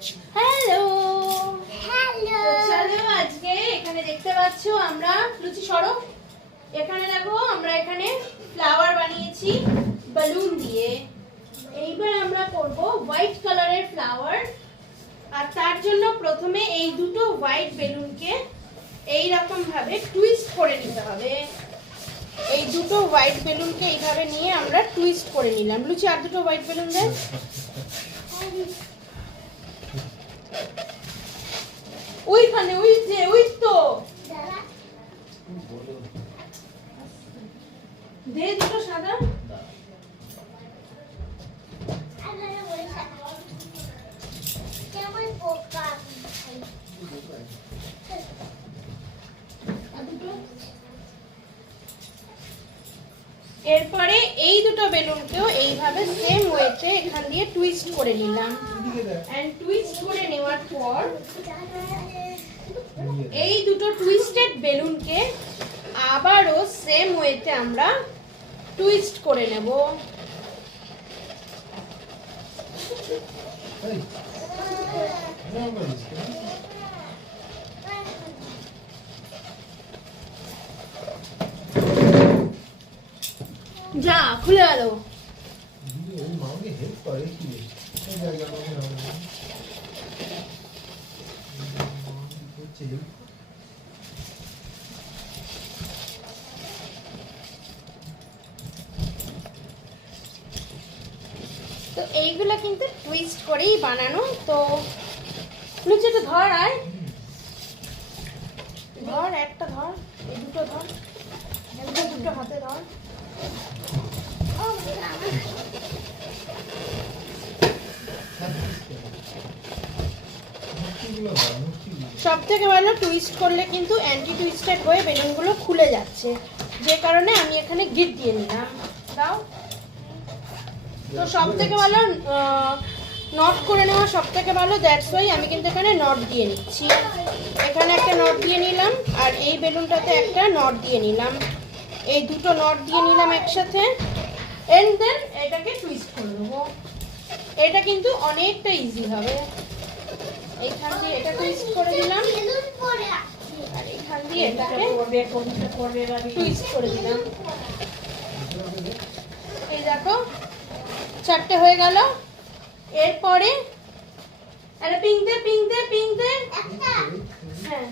Hello hello, চলো আজকে এখানে দেখতে পাচ্ছ আমরা লুচি সরো। এখানে দেখো আমরা এখানে ফ্লাওয়ার বানিয়েছি বেলুন দিয়ে। এইবার আমরা করব হোয়াইট কালারের ফ্লাওয়ার। আর তার জন্য প্রথমে এই দুটো হোয়াইট বেলুনকে এই রকম ভাবে টুইস্ট করে নিতে হবে। এই দুটো হোয়াইট বেলুনকে এইভাবে নিয়ে আমরা টুইস্ট করে নিলাম। লুচি আর দুটো হোয়াইট বেলুন দে। ওইখানে ওই যে ওই তো দে দুটো সাদা। এরপরে এই দুটো বেলুনকেও এইভাবে সেম ওয়েতে এখান দিয়ে টুইস্ট করে নিলাম। এন্ড টুইস্ট করে নেওয়ার পর এই দুটো টুইস্টেড বেলুনকে আবারও সেম ওয়েতে আমরা টুইস্ট করে নেব। যা খুলে গেল। তো এইগুলো কিন্তু টুইস্ট করেই বানানো। তো লুচি তো ধর, আয় ধর, একটা ধর, এই দুটো ধর, দুটো হাতে ধর। সব থেকে ভালো টুইস্ট করলে কিন্তু অ্যান্টি টুইস্টেড হয়ে বেলুনগুলো খুলে যাচ্ছে, যে কারণে আমি এখানে গিট দিয়ে নিলাম। দাও। তো সব থেকে ভালো নট করে নেওয়া সব থেকে ভালো, দ্যাটস ওয়াই আমি কিন্তু এখানে নট দিয়ে নিচ্ছি। এখানে একটা নট দিয়ে নিলাম আর এই বেলুনটাতে একটা নট দিয়ে নিলাম। এই দুটো নট দিয়ে নিলাম একসাথে। এন্ড দেন এটাকে টুইস্ট করে দেবো। এটা কিন্তু অনেকটা ইজি হবে। এইখান দিয়ে এটা টুইস্ট করে দিলাম আর এইখান দিয়ে এটাকে টুইস্ট করে দিলাম। এই দেখো চারটে হয়ে গেল। এরপরে আরে পিঙ্ক দে, পিঙ্ক দে, পিঙ্ক দে। হ্যাঁ